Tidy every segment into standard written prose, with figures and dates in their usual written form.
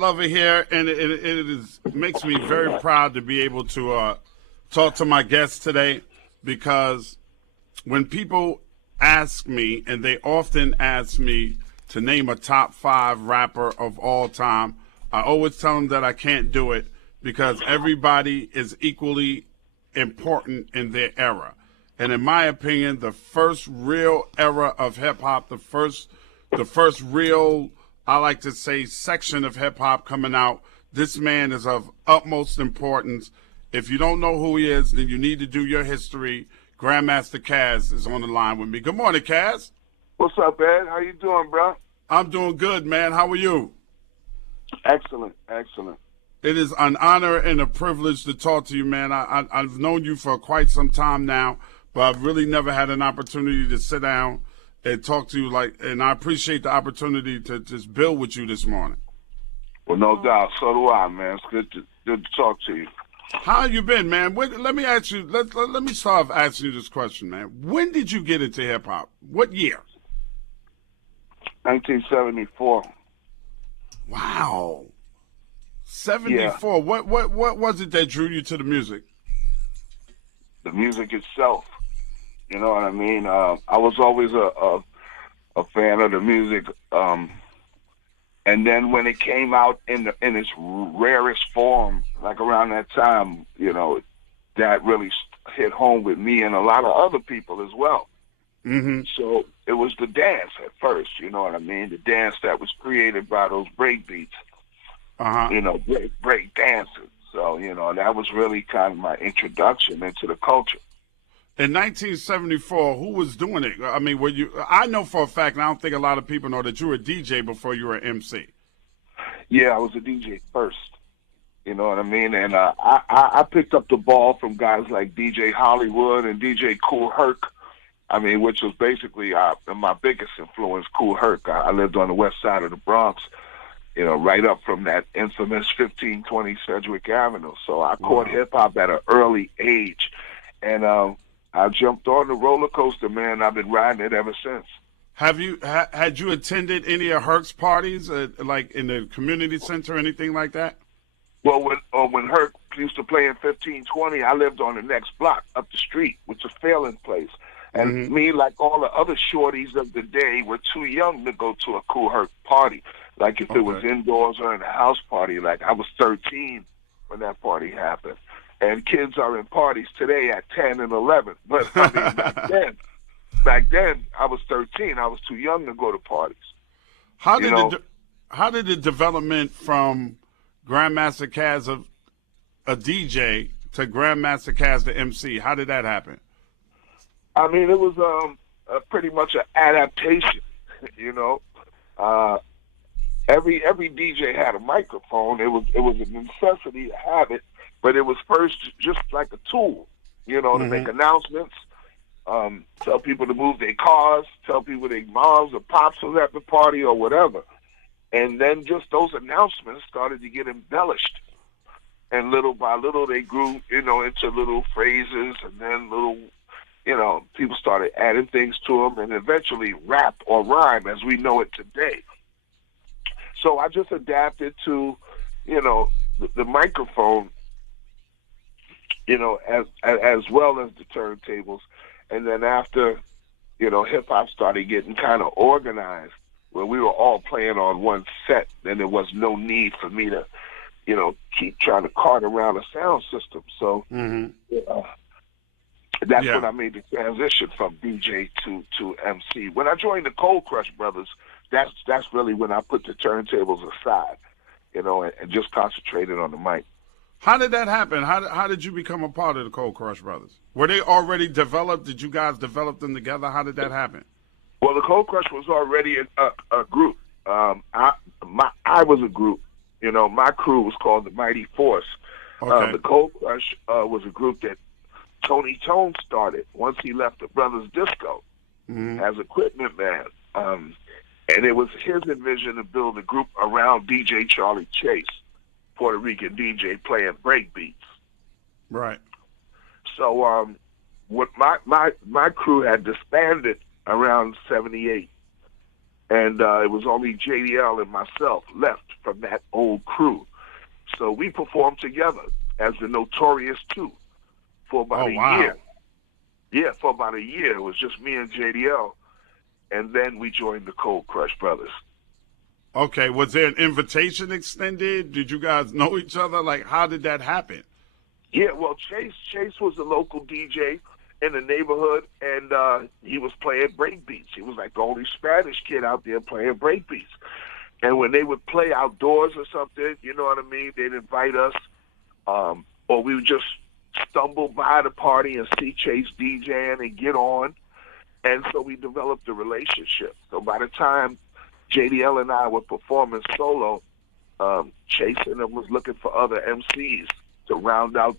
Love it here, and it makes me very proud to be able to talk to my guests today because when people ask me, and they often ask me to name a top five rapper of all time, I always tell them that I can't do it because everybody is equally important in their era. And in my opinion, the first real era of hip hop, the first real, I like to say, section of hip hop coming out. This man is of utmost importance. If you don't know who he is, then you need to do your history. Grandmaster Caz is on the line with me. Good morning, Caz. What's up, Ed? How you doing, bro? I'm doing good, man. How are you? Excellent, excellent. It is an honor and a privilege to talk to you, man. I've known you for quite some time now, but I've really never had an opportunity to sit down and talk to you and I appreciate the opportunity to just build with you this morning. Well, no doubt. So do I, man. It's good to talk to you. How you been, man? Let me ask you. Let me start off asking you this question, man. When did you get into hip hop? What year? 1974. Wow. 74. Yeah. What was it that drew you to the music? The music itself. You know what I mean? I was always a fan of the music. And then when it came out in its rarest form, like around that time, you know, that really hit home with me and a lot of other people as well. Mm-hmm. So it was the dance at first, you know what I mean? The dance that was created by those break beats, you know, break dancing. So, you know, that was really kind of my introduction into the culture. In 1974, who was doing it? I mean, were you? I know for a fact, and I don't think a lot of people know that you were a DJ before you were an MC. Yeah, I was a DJ first. You know what I mean? And I picked up the ball from guys like DJ Hollywood and DJ Kool Herc. I mean, which was basically my biggest influence, Kool Herc. I lived on the west side of the Bronx, you know, right up from that infamous 1520 Sedgwick Avenue. So I caught hip-hop at an early age. And I jumped on the roller coaster, man. I've been riding it ever since. Have you had you attended any of Herc's parties, like in the community center or anything like that? Well, when Herc used to play in 1520, I lived on the next block up the street, which is a failing place. And me, like all the other shorties of the day, were too young to go to a Kool Herc party. Like if it was indoors or in a house party. Like I was 13 when that party happened. And kids are in parties today at 10 and 11. But I mean, back then, I was 13. I was too young to go to parties. How did the development from Grandmaster Caz of a DJ to Grandmaster Caz the MC? How did that happen? I mean, it was pretty much an adaptation. You know, every DJ had a microphone. It was a necessity to have it. But it was first just like a tool, you know, to make announcements, tell people to move their cars, tell people their moms or pops was at the party or whatever. And then just those announcements started to get embellished. And little by little they grew, you know, into little phrases and then little, you know, people started adding things to them and eventually rap or rhyme as we know it today. So I just adapted to, you know, the microphone, you know, as well as the turntables. And then after, you know, hip-hop started getting kind of organized, where we were all playing on one set, then there was no need for me to, you know, keep trying to cart around a sound system. So that's when I made the transition from DJ to MC. When I joined the Cold Crush Brothers, that's really when I put the turntables aside, you know, and just concentrated on the mic. How did that happen? How did you become a part of the Cold Crush Brothers? Were they already developed? Did you guys develop them together? How did that happen? Well, the Cold Crush was already a group. I was a group. You know, my crew was called the Mighty Force. Okay. The Cold Crush was a group that Tony Tone started once he left the Brothers Disco as equipment man. And it was his vision to build a group around DJ Charlie Chase, Puerto Rican DJ playing break beats. Right. So what my crew had disbanded around 78. And it was only JDL and myself left from that old crew. So we performed together as the Notorious Two for about a year. Yeah, for about a year. It was just me and JDL. And then we joined the Cold Crush Brothers. Okay, was there an invitation extended? Did you guys know each other? Like, how did that happen? Yeah, well, Chase was a local DJ in the neighborhood, and he was playing breakbeats. He was like the only Spanish kid out there playing breakbeats. And when they would play outdoors or something, you know what I mean, they'd invite us, or we would just stumble by the party and see Chase DJing and get on. And so we developed a relationship. So by the time JDL and I were performing solo, Chase and them was looking for other MCs to round out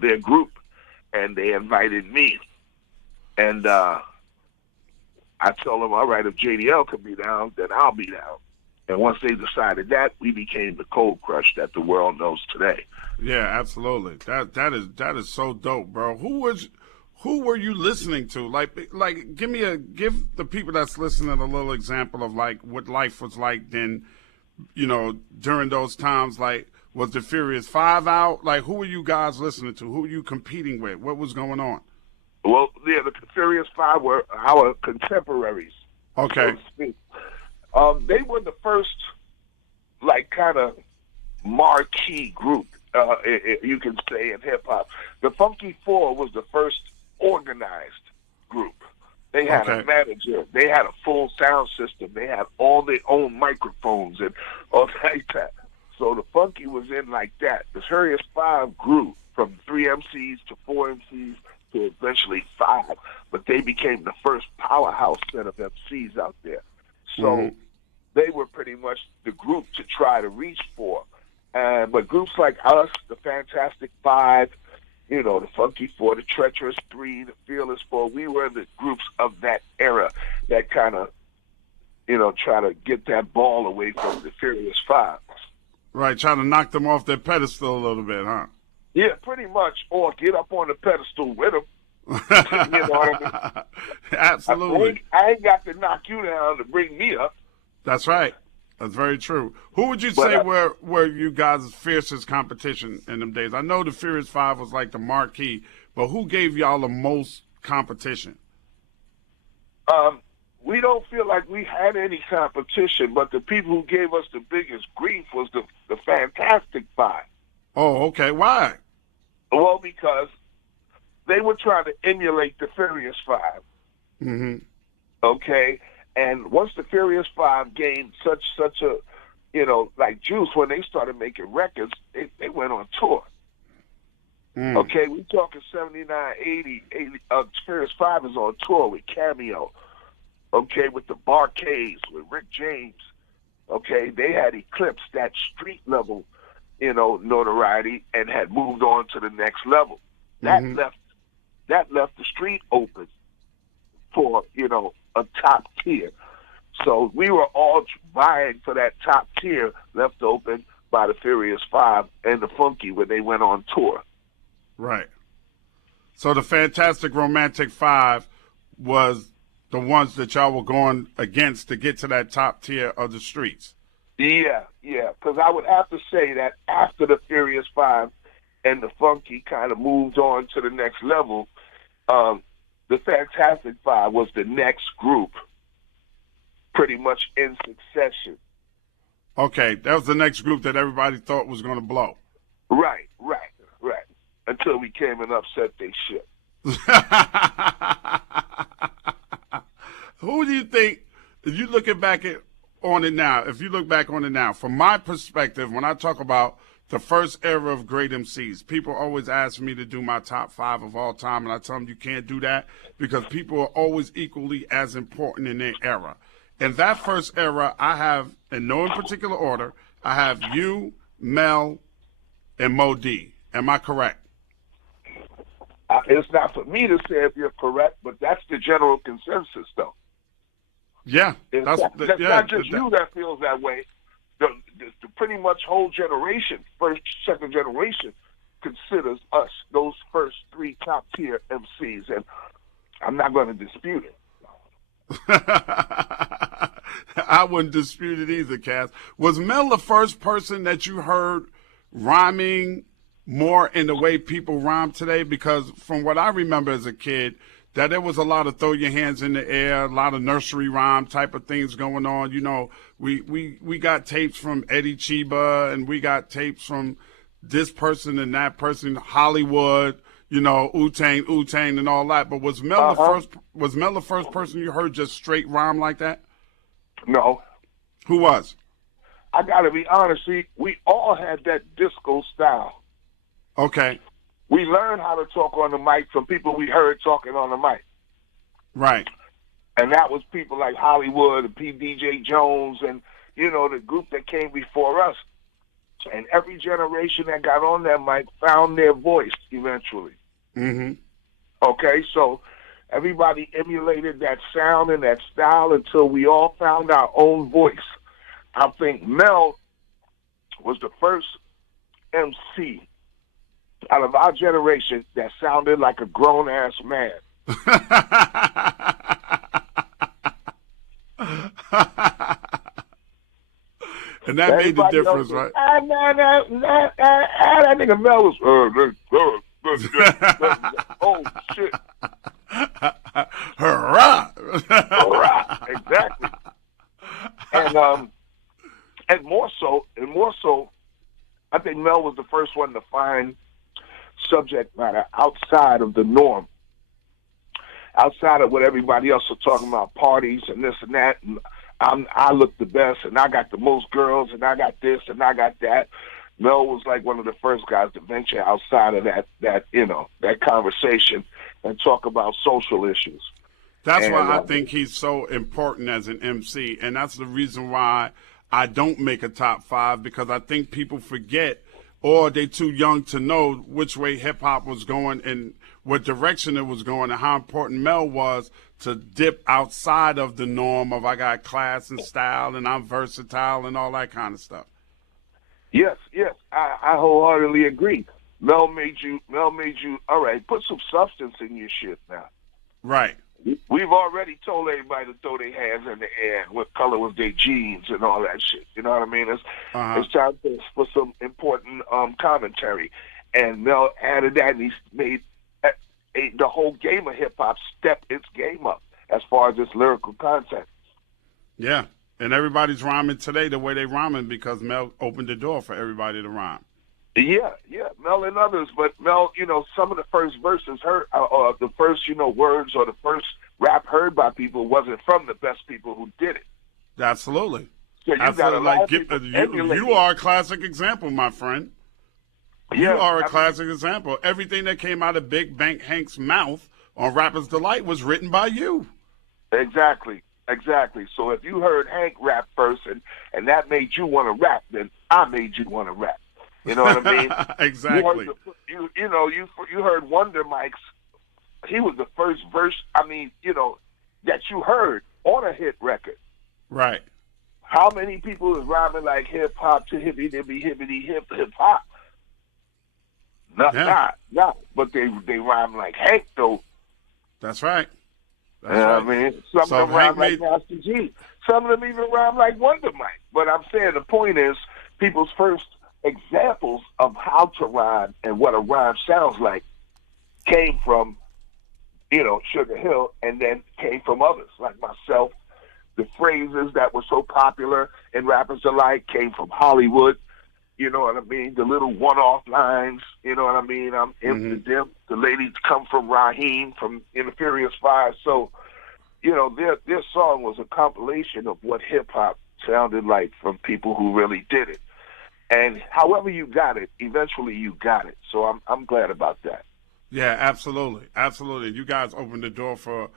their group, and they invited me. And I told them, all right, if JDL could be down, then I'll be down. And once they decided that, we became the Cold Crush that the world knows today. Yeah, absolutely. That is so dope, bro. Who were you listening to? Like give the people that's listening a little example of like what life was like then, you know, during those times. Like, was the Furious Five out? Like, who were you guys listening to? Who were you competing with? What was going on? Well, yeah, the Furious Five were our contemporaries. Okay. So to speak. They were the first, like, kind of marquee group, you can say, in hip-hop. The Funky Four was the first organized group. They had a manager. They had a full sound system. They had all their own microphones and all like that. So the Funky was in like that. The Furious Five grew from 3 MCs to 4 MCs to eventually 5. But they became the first powerhouse set of MCs out there. So they were pretty much the group to try to reach for. But groups like us, the Fantastic Five, you know, the Funky Four, the Treacherous Three, the Fearless Four, we were the groups of that era that kind of, you know, try to get that ball away from the Furious Five. Right, trying to knock them off their pedestal a little bit, huh? Yeah, pretty much, or get up on the pedestal with them. You know what I mean? Absolutely. I ain't got to knock you down to bring me up. That's right. That's very true. Who would you say were you guys' fiercest competition in them days? I know the Furious Five was like the marquee, but who gave y'all the most competition? We don't feel like we had any competition, but the people who gave us the biggest grief was the Fantastic Five. Oh, okay. Why? Well, because they were trying to emulate the Furious Five. Mm-hmm. Okay? And once the Furious Five gained such a, you know, like juice, when they started making records, they went on tour. Okay? We talking 79, 80, Furious Five is on tour with Cameo. Okay? With the Barcades, with Rick James. Okay? They had eclipsed that street level, you know, notoriety and had moved on to the next level. That left the street open for, you know, a top tier. So we were all vying for that top tier left open by the Furious Five and the Funky when they went on tour. Right. So the Fantastic Romantic Five was the ones that y'all were going against to get to that top tier of the streets. Yeah, because I would have to say that after the Furious Five and the Funky kind of moved on to the next level, the Fantastic Five was the next group, pretty much in succession. Okay, that was the next group that everybody thought was going to blow. Right. Until we came and upset they shit. Who do you think, if you look back on it now, from my perspective, when I talk about the first era of great MCs, people always ask me to do my top 5 of all time, and I tell them you can't do that because people are always equally as important in their era. In that first era, I have, in no in particular order, I have you, Mel, and Mo D. Am I correct? It's not for me to say if you're correct, but that's the general consensus, though. Yeah. That's not just you that feels that way. The pretty much whole generation, first, second generation, considers us those first 3 top-tier MCs, and I'm not going to dispute it. I wouldn't dispute it either, Caz. Was Mel the first person that you heard rhyming more in the way people rhyme today? Because from what I remember as a kid, that there was a lot of throw your hands in the air, a lot of nursery rhyme type of things going on. You know, we got tapes from Eddie Chiba, and we got tapes from this person and that person, Hollywood, you know, Wu-Tang, and all that. But was Mel the first person you heard just straight rhyme like that? No. Who was? I gotta be honest, see, we all had that disco style. Okay. We learned how to talk on the mic from people we heard talking on the mic. Right. And that was people like Hollywood and DJ Jones and, you know, the group that came before us. And every generation that got on that mic found their voice eventually. Mm-hmm. Okay, so everybody emulated that sound and that style until we all found our own voice. I think Mel was the first MC out of our generation that sounded like a grown-ass man. And that made the difference, right? That nigga Mel was, oh, shit. Hurrah! Hurrah! Exactly. And more so, I think Mel was the first one to find subject matter outside of the norm, outside of what everybody else was talking about, parties and this and that, and I look the best, and I got the most girls, and I got this, and I got that. Mel was like one of the first guys to venture outside of that conversation and talk about social issues. That's why I think he's so important as an MC, and that's the reason why I don't make a top 5, because I think people forget, or they too young to know which way hip-hop was going and what direction it was going, and how important Mel was to dip outside of the norm of I got class and style and I'm versatile and all that kind of stuff. Yes, I wholeheartedly agree. Mel made you, all right, put some substance in your shit now. Right. We've already told everybody to throw their hands in the air. What color was their jeans and all that shit? You know what I mean? It's time for some important commentary. And Mel added that, and he made the whole game of hip-hop step its game up as far as its lyrical content. Yeah. And everybody's rhyming today the way they rhyming because Mel opened the door for everybody to rhyme. Yeah, Mel and others, but Mel, some of the first verses heard, or the first, words or the first rap heard by people wasn't from the best people who did it. Absolutely. So you got a lot of people you are a classic example, my friend. You are a classic example. Everything that came out of Big Bank Hank's mouth on Rapper's Delight was written by you. Exactly. So if you heard Hank rap first and that made you want to rap, then I made you want to rap. You know what I mean? Exactly. You heard Wonder Mike's. He was the first verse, that you heard on a hit record. Right. How many people is rhyming like hip-hop to hippity hip-hop? Not. But they rhyme like Hank, though. That's right. I mean, some of them rhyme like Master G. Some of them even rhyme like Wonder Mike. But I'm saying the point is, people's first examples of how to rhyme and what a rhyme sounds like came from, Sugar Hill, and then came from others like myself. The phrases that were so popular in Rappers Alike came from Hollywood. You know what I mean? The little one-off lines. You know what I mean? I'm in the dip. The ladies come from Raheem from Furious 5. So, their song was a compilation of what hip-hop sounded like from people who really did it. And however you got it, eventually you got it. So I'm glad about that. Yeah, absolutely. You guys opened the door for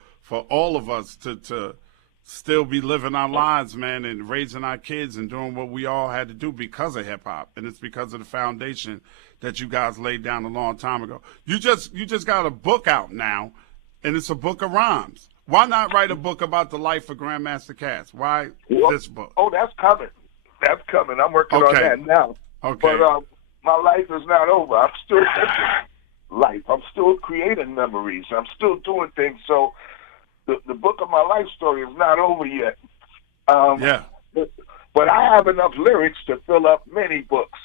all of us to still be living our lives, man, and raising our kids and doing what we all had to do because of hip hop, and it's because of the foundation that you guys laid down a long time ago. You just got a book out now, and it's a book of rhymes. Why not write a book about the life of Grandmaster Caz? Why this book? Oh, that's coming. I'm working on that now. Okay. But my life is not over. I'm still life. I'm still creating memories. I'm still doing things. So the book of my life story is not over yet. Yeah. But I have enough lyrics to fill up many books.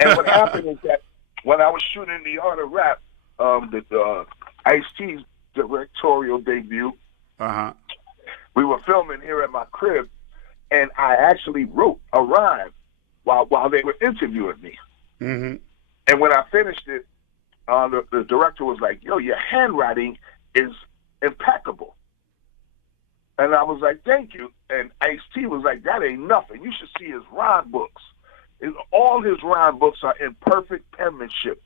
And what happened is that when I was shooting The Art of Rap, the Ice-T's directorial debut, we were filming here at my crib, and I actually wrote a rhyme while they were interviewing me. Mm-hmm. And when I finished it, the director was like, "Yo, your handwriting is impeccable." And I was like, "Thank you." And Ice-T was like, "That ain't nothing. You should see his rhyme books. All his rhyme books are in perfect penmanship.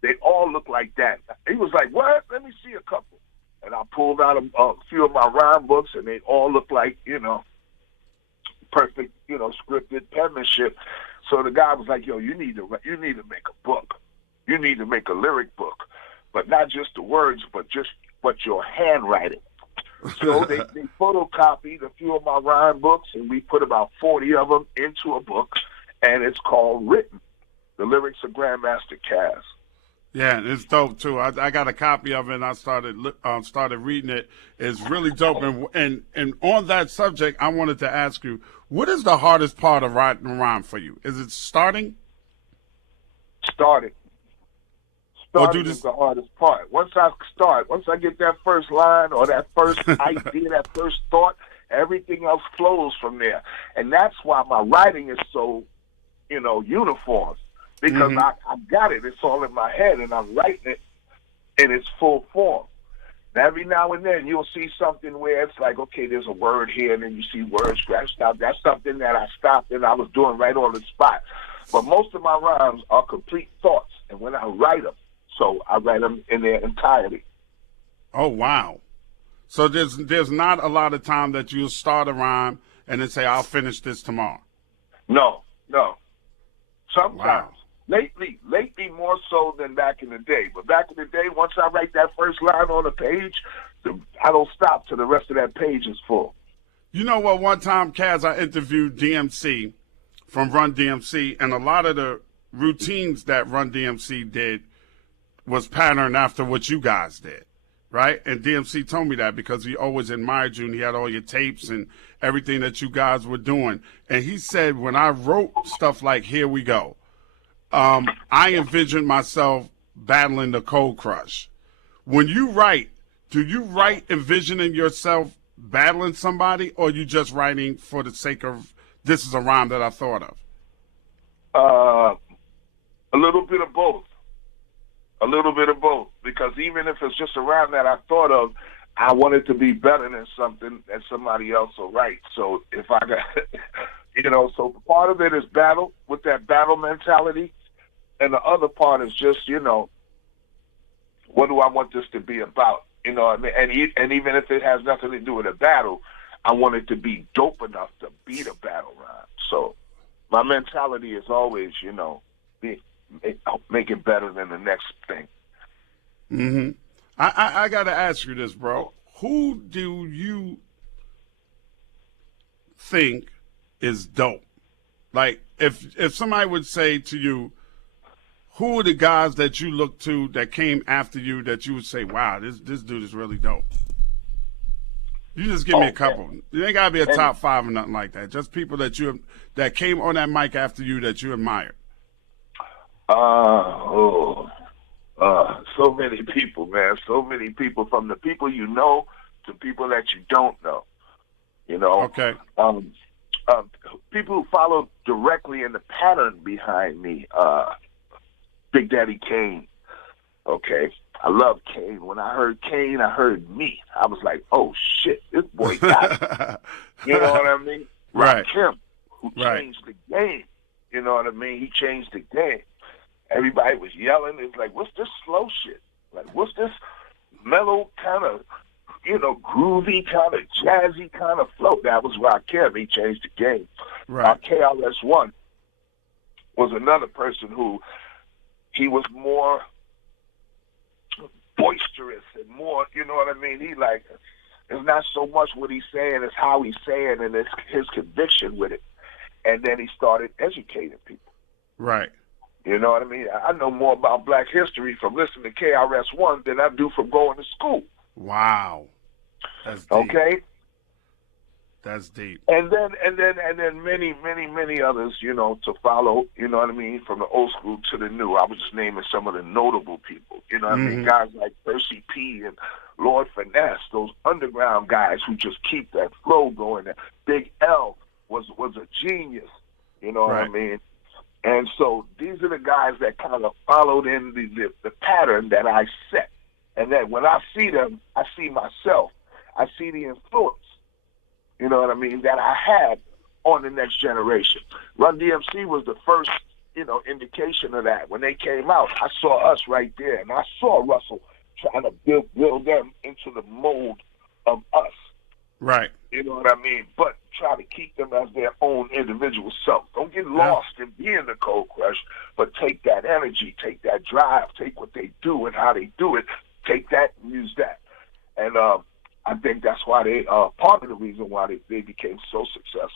They all look like that." He was like, "What? Let me see a couple." And I pulled out a few of my rhyme books, and they all look like, perfect, scripted penmanship. So the guy was like, "Yo, you need to make a book. You need to make a lyric book, but not just the words, but your handwriting." So they photocopied a few of my rhyme books, and we put about 40 of them into a book, and it's called Written: The Lyrics of Grandmaster Caz. Yeah, it's dope too. I got a copy of it, and I started reading it. It's really dope. And on that subject, I wanted to ask you, what is the hardest part of writing a rhyme for you? Is it starting? Starting is the hardest part. Once I get that first line or that first idea, that first thought, everything else flows from there. And that's why my writing is so, uniform. Because I got it. It's all in my head, and I'm writing it in its full form. And every now and then, you'll see something where it's like, okay, there's a word here, and then you see words scratched out. That's something that I stopped and I was doing right on the spot. But most of my rhymes are complete thoughts, and when I write them, so I write them in their entirety. Oh, wow. So there's not a lot of time that you'll start a rhyme and then say, I'll finish this tomorrow. No. Sometimes. Wow. Lately more so than back in the day. But back in the day, once I write that first line on a page, I don't stop till the rest of that page is full. You know what? One time, Caz, I interviewed DMC from Run DMC, and a lot of the routines that Run DMC did was patterned after what you guys did, right? And DMC told me that because he always admired you, and he had all your tapes and everything that you guys were doing. And he said, when I wrote stuff like Here We Go, I envisioned myself battling the Cold Crush. When you write, do you write envisioning yourself battling somebody, or you just writing for the sake of, this is a rhyme that I thought of? A little bit of both. Because even if it's just a rhyme that I thought of, I want it to be better than something that somebody else will write. So if I got, so part of it is battle, with that battle mentality. And the other part is just, what do I want this to be about? And even if it has nothing to do with a battle, I want it to be dope enough to beat a battle rhyme. So my mentality is always, make it better than the next thing. Mm-hmm. I got to ask you this, bro. Who do you think is dope? Like, if somebody would say to you, who are the guys that you look to that came after you that you would say, wow, this dude is really dope? You just give me a couple. It ain't got to be a top 5 or nothing like that. Just people that came on that mic after you that you admired. So many people, man. So many people, from the people you know to people that you don't know. Okay. People who follow directly in the pattern behind me. Big Daddy Kane. Okay. I love Kane. When I heard Kane, I heard me. I was like, oh shit, this boy got it. You know what I mean? Right. Him, who changed the game. You know what I mean? He changed the game. Everybody was yelling. It's like, what's this slow shit? Like, what's this mellow kind of, groovy kind of jazzy kind of flow? That was Rakim. He changed the game. Right. KRS-One was another person who, he was more boisterous and more, you know what I mean? It's not so much what he's saying, it's how he's saying and it's his conviction with it. And then he started educating people. Right. You know what I mean? I know more about black history from listening to KRS-One than I do from going to school. Wow. That's deep. Okay? That's deep. And then many others, to follow, you know what I mean, from the old school to the new. I was just naming some of the notable people, you know what I mean, guys like Percy P and Lord Finesse, those underground guys who just keep that flow going. Big L was a genius, you know what I mean. And so these are the guys that kind of followed in the pattern that I set. And then when I see them, I see myself. I see the influence, you know what I mean, that I had on the next generation. Run DMC was the first, indication of that. When they came out, I saw us right there, and I saw Russell trying to build them into the mold of us. Right. You know what I mean? But try to keep them as their own individual self. Don't get lost in being the Cold Crush, but take that energy, take that drive, take what they do and how they do it, take that and use that. And I think that's why they part of the reason why they became so successful.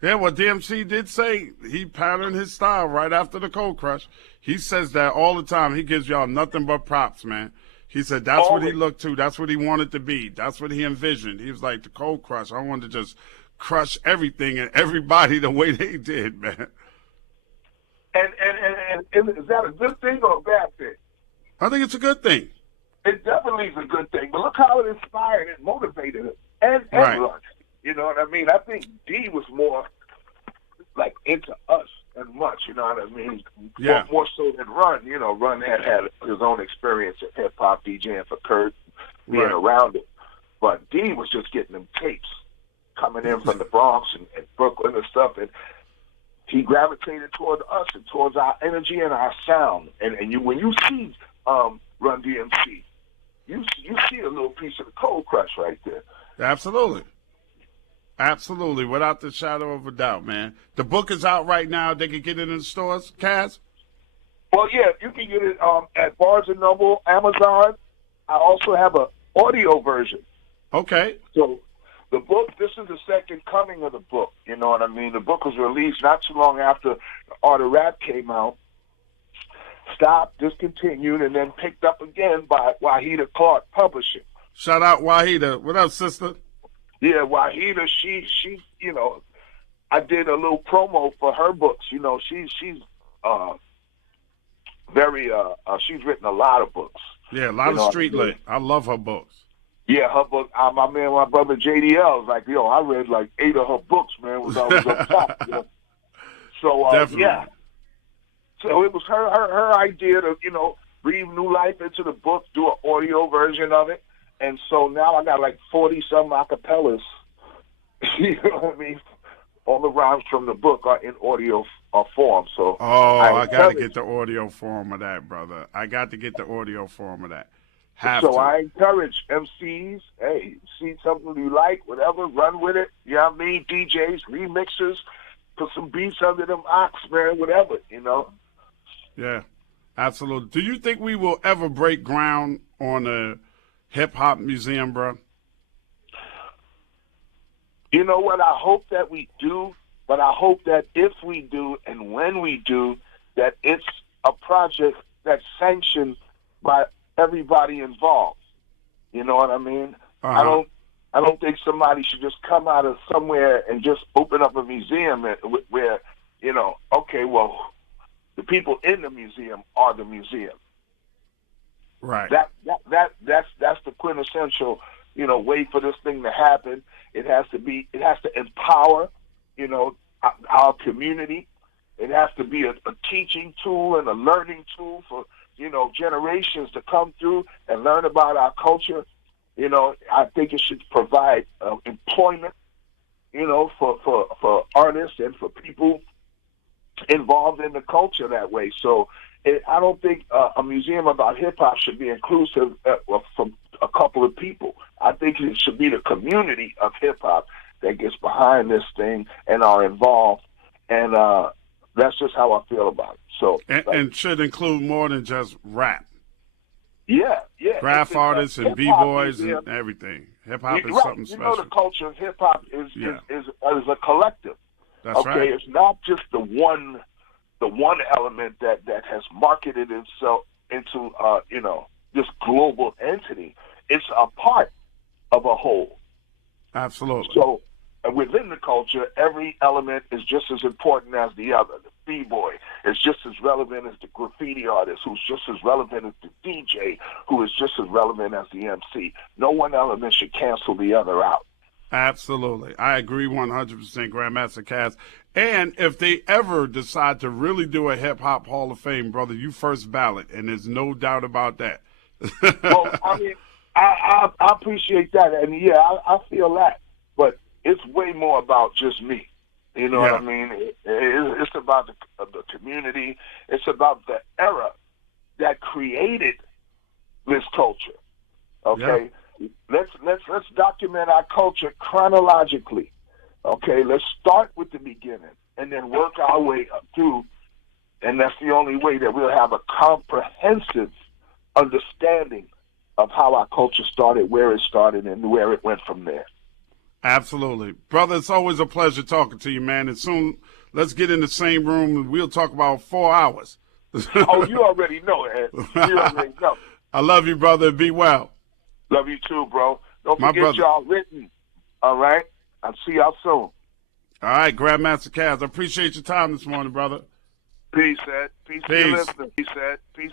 Yeah, well, DMC did say he patterned his style right after the Cold Crush. He says that all the time. He gives y'all nothing but props, man. He said that's what he looked to. That's what he wanted to be. That's what he envisioned. He was like, the Cold Crush, I wanted to just crush everything and everybody the way they did, man. And is that a good thing or a bad thing? I think it's a good thing. It definitely is a good thing. But look how it inspired and motivated him. And Run. You know what I mean? I think D was more like into us and much, you know what I mean? Yeah. More so than Run. Run had his own experience of hip-hop DJing for Kurt, being around it. But D was just getting them tapes coming in from the Bronx and Brooklyn and stuff, and he gravitated toward us and towards our energy and our sound. And when you see Run DMC, you see a little piece of the Cold Crush right there. Absolutely. Absolutely, without the shadow of a doubt, man. The book is out right now. They can get it in the stores, Caz? Well, yeah, you can get it at Barnes & Noble, Amazon. I also have an audio version. Okay. So the book, this is the second coming of the book, you know what I mean? The book was released not too long after Art of Rap came out, stopped, discontinued, and then picked up again by Wahida Clark Publishing. Shout out Wahida. What up, sister? Yeah, Wahida, she, I did a little promo for her books. She's very, she's written a lot of books. Yeah, a lot of street lit. I love her books. Yeah, her book, my brother JDL was like, I read like 8 of her books, man, when I was up top. So, definitely. Yeah. So it was her idea to, breathe new life into the book, do an audio version of it. And so now I got like 40-some acapellas, you know what I mean? All the rhymes from the book are in audio form. So I got to get the audio form of that, brother. I got to get the audio form of that. I encourage MCs, hey, see something you like, whatever, run with it. You know what I mean? DJs, remixers, put some beats under them ox, man, whatever, Yeah, absolutely. Do you think we will ever break ground on a hip-hop museum, bro? You know what? I hope that we do, but I hope that if we do and when we do, that it's a project that's sanctioned by everybody involved. You know what I mean? Uh-huh. I don't think somebody should just come out of somewhere and just open up a museum where, okay, well, the people in the museum are the museum. Right. That's the quintessential, way for this thing to happen. It has to empower, our community. It has to be a teaching tool and a learning tool for, generations to come through and learn about our culture. I think it should provide employment, for artists and for people involved in the culture that way. So I don't think a museum about hip-hop should be inclusive from a couple of people. I think it should be the community of hip-hop that gets behind this thing and are involved. And that's just how I feel about it. So, and should include more than just rap. Yeah. Graph artists and B-boys and everything. Hip-hop is something special. The culture of hip-hop is a collective. That's right. It's not just the one element that has marketed itself into this global entity. It's a part of a whole. Absolutely. So within the culture, every element is just as important as the other. The b-boy is just as relevant as the graffiti artist, who's just as relevant as the DJ, who is just as relevant as the MC. No one element should cancel the other out. Absolutely. I agree 100%, Grandmaster Caz. And if they ever decide to really do a hip-hop Hall of Fame, brother, you first ballot, and there's no doubt about that. Well, I mean, I appreciate that, and yeah, I feel that. But it's way more about just me. You know what I mean? It's about the community. It's about the era that created this culture. Okay? Yeah. Let's document our culture chronologically. Okay, let's start with the beginning and then work our way up through, and that's the only way that we'll have a comprehensive understanding of how our culture started, where it started, and where it went from there. Absolutely. Brother, it's always a pleasure talking to you, man. And soon, let's get in the same room and we'll talk about 4 hours. Oh, you already know, Ed. You already know. I love you, brother. Be well. Love you too, bro. Don't forget y'all written. All right? I'll see y'all soon. All right, Grandmaster Caz. I appreciate your time this morning, brother. Peace, Ed. Peace to your listeners. Peace, Ed. Peace.